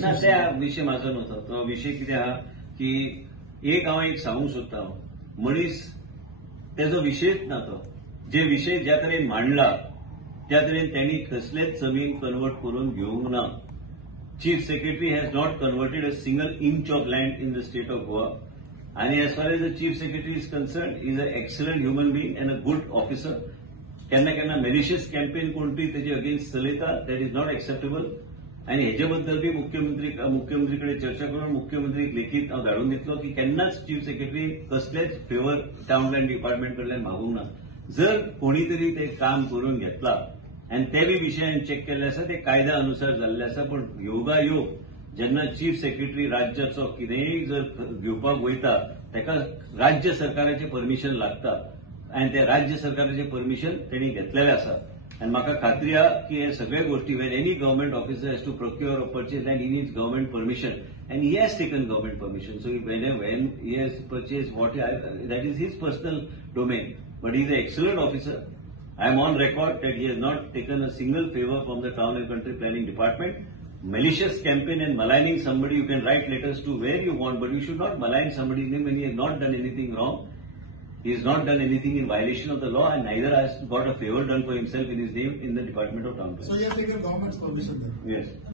ना त्या विषय माझो नव्हता. तो विषय कितें आहा की एक हांव एक सांगूंक सोदतां, मनीस तेजो विशयच ना तो. जे विषय ज्या तरेन मांडला त्या तरेन त्यांनी कसलेच जमीन कन्वर्ट करून घेवंक ना. Chief secretary has not converted a single inch of land in the state of Goa. And as far as the chief secretary is concerned, he is an excellent human being and a good officer. केन्ना केन्ना malicious campaign कोणतरी तेजे against चलयता, that is not acceptable. आणि हेजे बद्दल बी मुख्यमंत्री कडेन चर्चा करून मुख्यमंत्रीक लेखीत हांव धाडून दितलो की केन्नाच चीफ सेक्रेटरी कसलेच फेवर टाउन लँड डिपार्टमेंट कडल्यान मागूंक ना. जर कोणी तरी ते काम करून घेतला आणि ते बी विशयान चेक केल्ले आसा ते कायद्या अनुसार जाल्ले आसा. पण योगायोग जेन्ना चीफ सेक्रेटरी राज्याचो कितेंय जर घेवपाक वयता ताका राज्य सरकाराचें परमिशन लागता आनी ते राज्य सरकाराचें परमिशन तेणी घेतलेलें आसा. आनी म्हाका खात्री आहा की हे सगळे गोष्टी when any government officer has to procure or purchase land he needs government permission and he has taken government permission. So when he has purchase what that is his personal domain, but he is a excellent officer. I am on record that he has not taken a single favor from the Town and Country Planning Department. Malicious campaign and maligning somebody, you can write letters to where you want, but you should not malign somebody's name when he has not done anything wrong. He has not done anything in violation of the law and neither has got a favor done for himself in his name in the Department of Town Planning. So you have taken government's permission then? Yes.